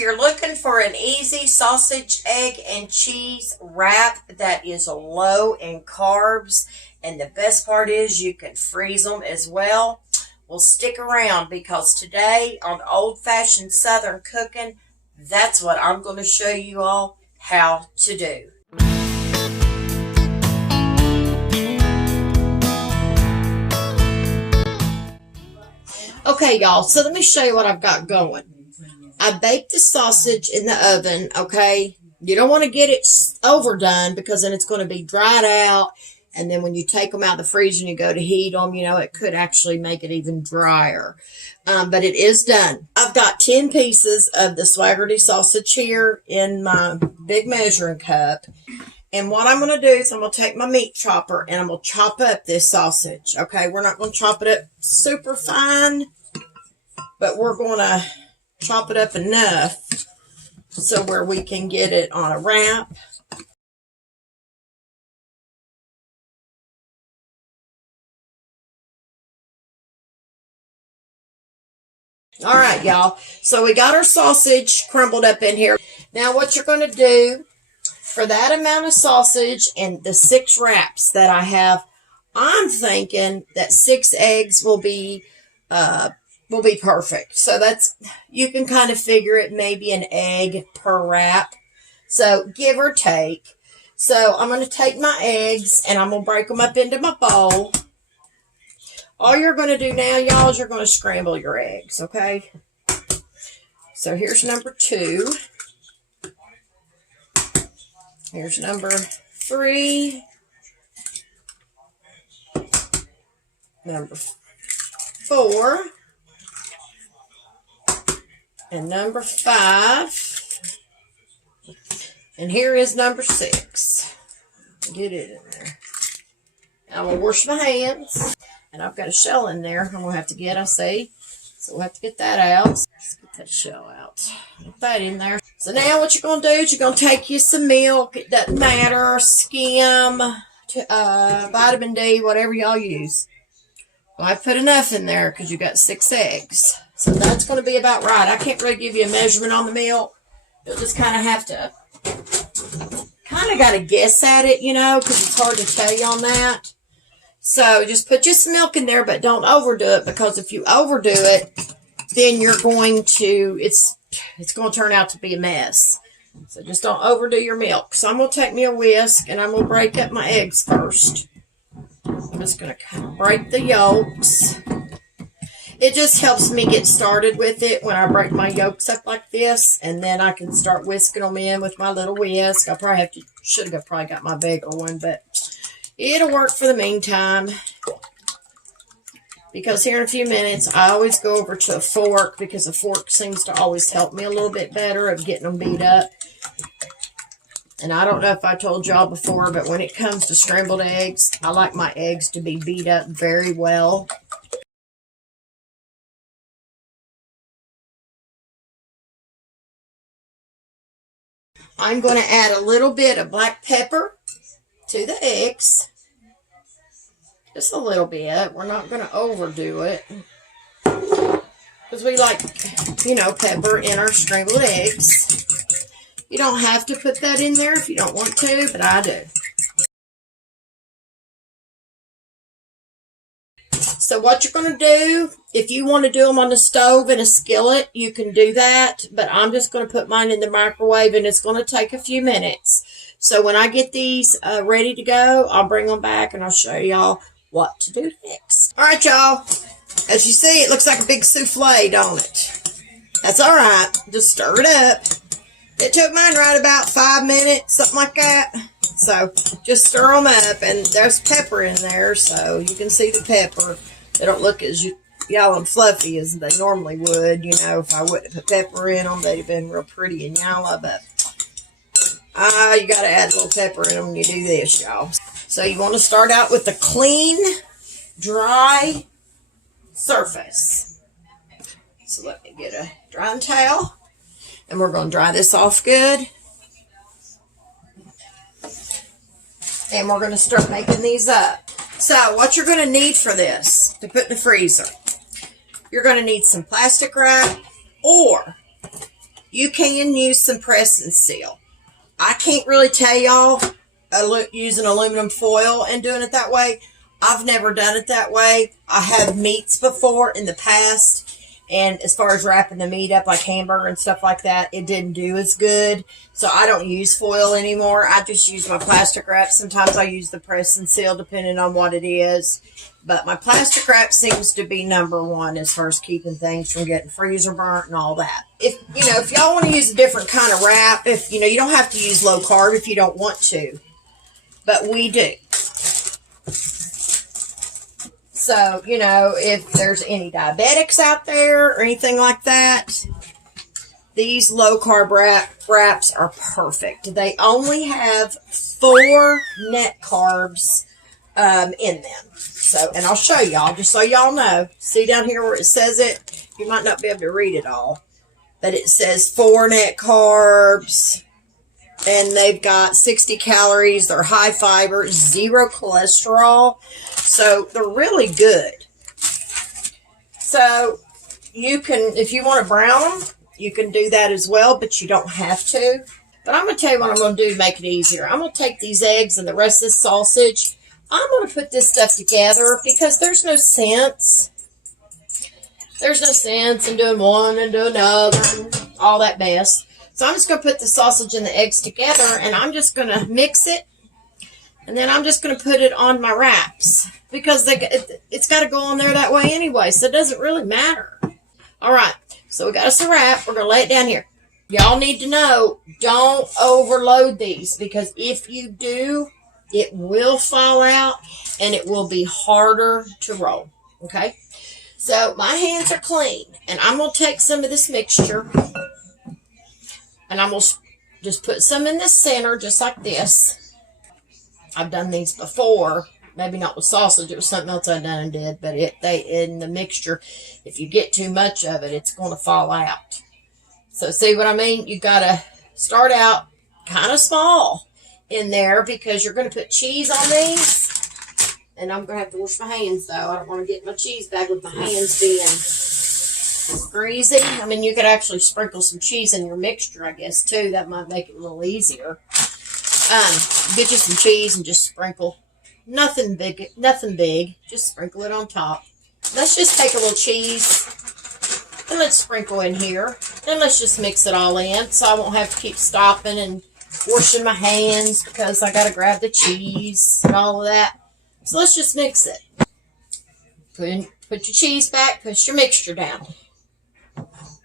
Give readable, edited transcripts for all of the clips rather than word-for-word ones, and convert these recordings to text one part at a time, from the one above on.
you're looking for an easy sausage, egg, and cheese wrap that is low in carbs, and the best part is you can freeze them as well, well, stick around because today on Old-Fashioned Southern Cooking, that's what I'm going to show you all how to do. Okay, y'all, so let me show you what I've got going. I baked the sausage in the oven, okay? You don't want to get it overdone because then it's going to be dried out. And then when you take them out of the freezer and you go to heat them, you know, it could actually make it even drier. But it is done. I've got 10 pieces of the Swaggerty sausage here in my big measuring cup. And what I'm going to do is I'm going to take my meat chopper and I'm going to chop up this sausage. Okay, we're not going to chop it up super fine, but we're going to chop it up enough so where we can get it on a wrap. All right, y'all. So we got our sausage crumbled up in here. Now what you're going to do for that amount of sausage and the 6 wraps that I have, I'm thinking that 6 eggs will be perfect. So that's, you can kind of figure it maybe an egg per wrap. So give or take. So I'm going to take my eggs and I'm going to break them up into my bowl. All you're going to do now, y'all, is you're going to scramble your eggs, okay? So here's number 2. Here's number 3. Number 4. And number 5. And here is number 6. Get it in there. I'm going to wash my hands. And I've got a shell in there I'm going to have to get, I see. So we'll have to get that out. Let's get that shell out. Put that in there. So now what you're going to do is you're going to take you some milk. It doesn't matter. Skim, vitamin D, whatever y'all use. Well, I put enough in there because you got 6 eggs. So that's going to be about right. I can't really give you a measurement on the milk. You'll just kind of have to, kind of got to guess at it, you know, because it's hard to tell you on that. So just put just some milk in there, but don't overdo it, because if you overdo it, then you're going to, it's going to turn out to be a mess. So just don't overdo your milk. So I'm going to take me a whisk and I'm going to break up my eggs first. I'm just going to kind of break the yolks. It just helps me get started with it when I break my yolks up like this, and then I can start whisking them in with my little whisk. I probably should have probably got my bigger one, but it'll work for the meantime, because here in a few minutes, I always go over to a fork, because a fork seems to always help me a little bit better of getting them beat up. And I don't know if I told y'all before, but when it comes to scrambled eggs, I like my eggs to be beat up very well. I'm going to add a little bit of black pepper to the eggs. Just a little bit. We're not going to overdo it, because we like, you know, pepper in our scrambled eggs. You don't have to put that in there if you don't want to, but I do. So what you're going to do, if you want to do them on the stove in a skillet, you can do that. But I'm just going to put mine in the microwave, and it's going to take a few minutes. So when I get these ready to go, I'll bring them back and I'll show y'all what to do next. All right, y'all. As you see, it looks like a big souffle, don't it? That's all right. Just stir it up. It took mine right about 5 minutes, something like that. So just stir them up, and there's pepper in there, so you can see the pepper. They don't look as yellow and fluffy as they normally would. You know, if I wouldn't have put pepper in them, they'd have been real pretty and yellow, but you got to add a little pepper in them when you do this, y'all. So you want to start out with a clean, dry surface. So let me get a drying towel, and we're going to dry this off good. And we're going to start making these up. So what you're going to need for this to put in the freezer, you're going to need some plastic wrap, or you can use some press and seal. I can't really tell y'all using aluminum foil and doing it that way. I've never done it that way. I have meats before in the past, and as far as wrapping the meat up like hamburger and stuff like that, it didn't do as good. So I don't use foil anymore. I just use my plastic wrap. Sometimes I use the press and seal depending on what it is. But my plastic wrap seems to be number one as far as keeping things from getting freezer burnt and all that. If y'all want to use a different kind of wrap, you don't have to use low carb if you don't want to. But we do. So, if there's any diabetics out there or anything like that, these low carb wraps are perfect. They only have 4 net carbs in them. So, and I'll show y'all just so y'all know. See down here where it says it? You might not be able to read it all. But it says 4 net carbs. And they've got 60 calories. They're high fiber, 0 cholesterol. So they're really good. So you can, if you want to brown them, you can do that as well, but you don't have to. But I'm going to tell you what I'm going to do to make it easier. I'm going to take these eggs and the rest of this sausage. I'm going to put this stuff together because there's no sense. There's no sense in doing one and do another and all that mess. So I'm just going to put the sausage and the eggs together, and I'm just going to mix it. And then I'm just going to put it on my wraps because it's got to go on there that way anyway, so it doesn't really matter. All right, so we got us a wrap. We're going to lay it down here. Y'all need to know, don't overload these because if you do, it will fall out and it will be harder to roll, okay? So my hands are clean, and I'm going to take some of this mixture, and I'm going to just put some in the center just like this. I've done these before, maybe not with sausage. It was something else I done and did, but in the mixture, if you get too much of it, it's going to fall out. So see what I mean? You got to start out kind of small in there because you're going to put cheese on these. And I'm going to have to wash my hands, though. I don't want to get my cheese bag with my hands being greasy. I mean, you could actually sprinkle some cheese in your mixture, I guess, too. That might make it a little easier. Get you some cheese and just sprinkle. Nothing big. Just sprinkle it on top. Let's just take a little cheese and let's sprinkle in here. And let's just mix it all in so I won't have to keep stopping and washing my hands because I got to grab the cheese and all of that. So let's just mix it. Put your cheese back, put your mixture down.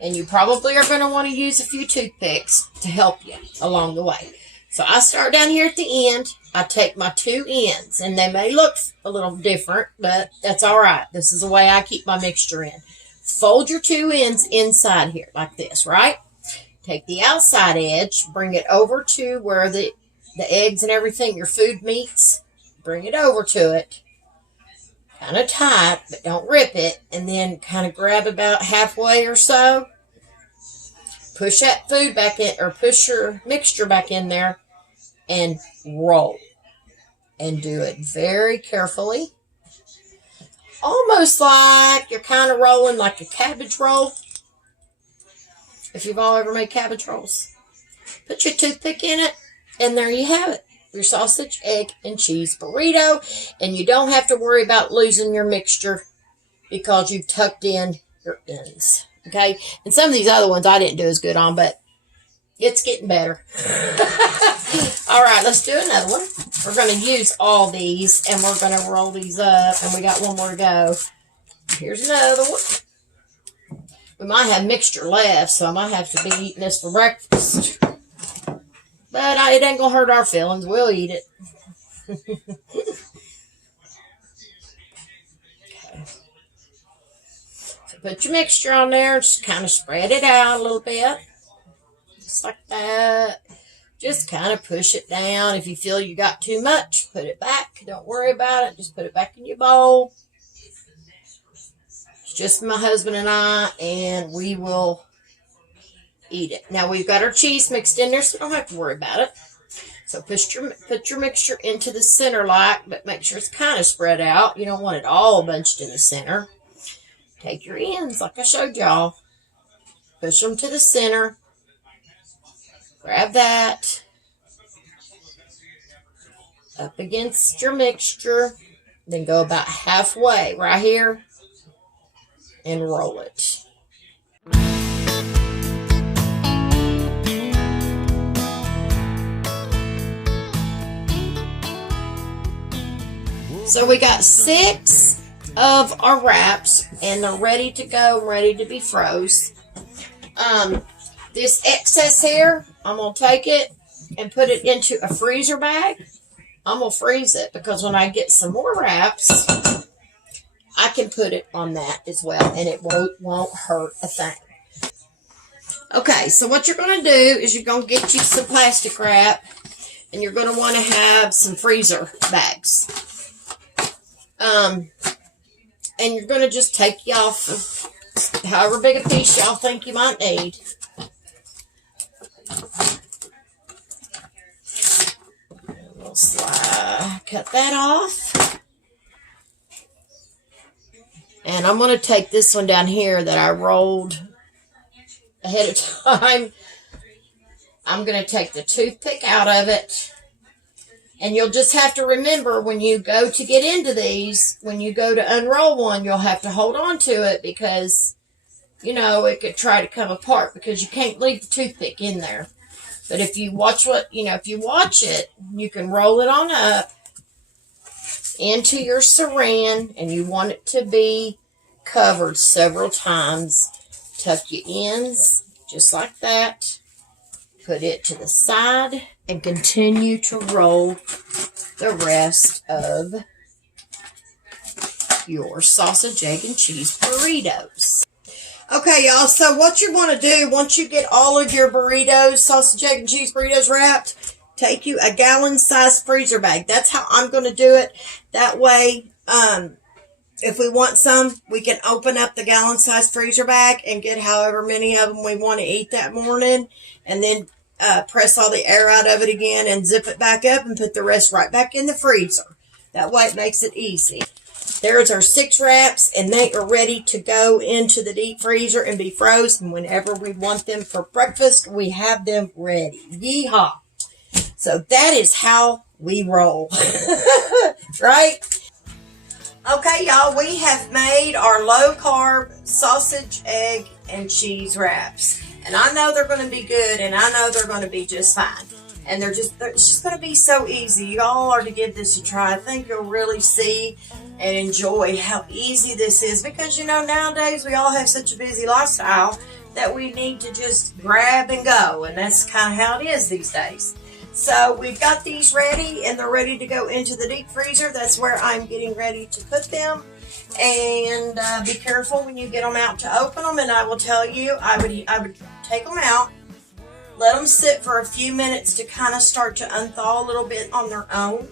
And you probably are going to want to use a few toothpicks to help you along the way. So I start down here at the end. I take my 2 ends, and they may look a little different, but that's all right. This is the way I keep my mixture in. Fold your 2 ends inside here like this, right? Take the outside edge, bring it over to where the eggs and everything, your food meets. Bring it over to it. Kind of tight, but don't rip it. And then kind of grab about halfway or so. Push that food back in, or push your mixture back in there. And roll. And do it very carefully. Almost like you're kind of rolling like a cabbage roll. If you've all ever made cabbage rolls. Put your toothpick in it. And there you have it. Your sausage, egg, and cheese burrito. And you don't have to worry about losing your mixture because you've tucked in your ends. Okay? And some of these other ones I didn't do as good on, but it's getting better. All right, let's do another one. We're going to use all these, and we're going to roll these up, and we got one more to go. Here's another one. We might have mixture left, so I might have to be eating this for breakfast. But it ain't going to hurt our feelings. We'll eat it. Okay. So put your mixture on there. Just kind of spread it out a little bit. Just like that. Just kind of push it down. If you feel you got too much, put it back. Don't worry about it. Just put it back in your bowl. It's just my husband and I, and we will eat it. Now we've got our cheese mixed in there, so don't have to worry about it. So put your mixture into the center but make sure it's kind of spread out. You don't want it all bunched in the center. Take your ends like I showed y'all. Push them to the center. Grab that up against your mixture, then go about halfway right here and roll it. So we got 6 of our wraps, and they're ready to go, ready to be froze. This excess here, I'm going to take it and put it into a freezer bag. I'm going to freeze it because when I get some more wraps, I can put it on that as well, and it won't hurt a thing. Okay, so what you're going to do is you're going to get you some plastic wrap, and you're going to want to have some freezer bags. And you're going to just take you off however big a piece y'all think you might need. We'll cut that off. And I'm going to take this one down here that I rolled ahead of time. I'm going to take the toothpick out of it. And you'll just have to remember when you go to get into these, when you go to unroll one, you'll have to hold on to it because, you know, it could try to come apart because you can't leave the toothpick in there. But if you watch if you watch it, you can roll it on up into your Saran, and you want it to be covered several times. Tuck your ends just like that. Put it to the side and continue to roll the rest of your sausage, egg, and cheese burritos. Okay, y'all, so what you want to do, once you get all of your burritos, sausage, egg, and cheese burritos wrapped, take you a gallon-sized freezer bag. That's how I'm going to do it. That way, if we want some, we can open up the gallon-sized freezer bag and get however many of them we want to eat that morning, and then press all the air out of it again and zip it back up and put the rest right back in the freezer. That way it makes it easy. There's our 6 wraps, and they are ready to go into the deep freezer and be frozen. Whenever we want them for breakfast, we have them ready. Yeehaw! So that is how we roll. Right? Okay, y'all, we have made our low-carb sausage, egg, and cheese wraps. And I know they're going to be good, and I know they're going to be just fine. And it's just going to be so easy. You all are to give this a try. I think you'll really see and enjoy how easy this is. Because, you know, nowadays we all have such a busy lifestyle that we need to just grab and go. And that's kind of how it is these days. So we've got these ready, and they're ready to go into the deep freezer. That's where I'm getting ready to put them. And be careful when you get them out to open them. And I will tell you, I would take them out, let them sit for a few minutes to kind of start to unthaw a little bit on their own.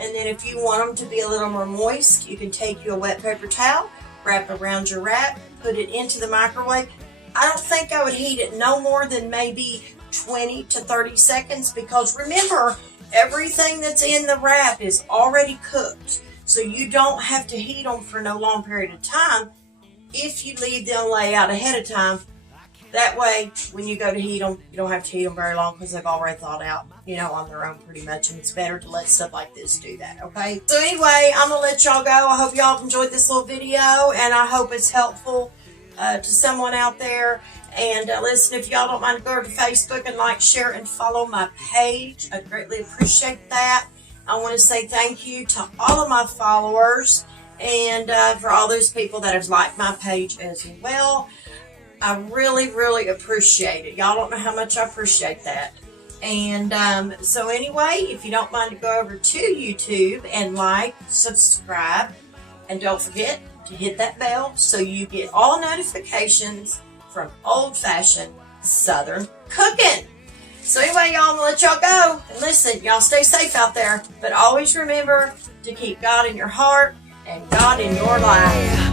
And then if you want them to be a little more moist, you can take you a wet paper towel, wrap around your wrap, put it into the microwave. I don't think I would heat it no more than maybe 20 to 30 seconds, because remember, everything that's in the wrap is already cooked. So you don't have to heat them for no long period of time if you leave them lay out ahead of time. That way, when you go to heat them, you don't have to heat them very long because they've already thawed out, you know, on their own pretty much. And it's better to let stuff like this do that, okay? So anyway, I'm going to let y'all go. I hope y'all enjoyed this little video, and I hope it's helpful to someone out there. And listen, if y'all don't mind, go over to Facebook and like, share, and follow my page. I'd greatly appreciate that. I want to say thank you to all of my followers, and for all those people that have liked my page as well. I really, really appreciate it. Y'all don't know how much I appreciate that. And so anyway, if you don't mind to go over to YouTube and like, subscribe, and don't forget to hit that bell so you get all notifications from old-fashioned Southern cooking. So anyway, y'all, I'm going to let y'all go. And listen, y'all stay safe out there. But always remember to keep God in your heart and God in your life.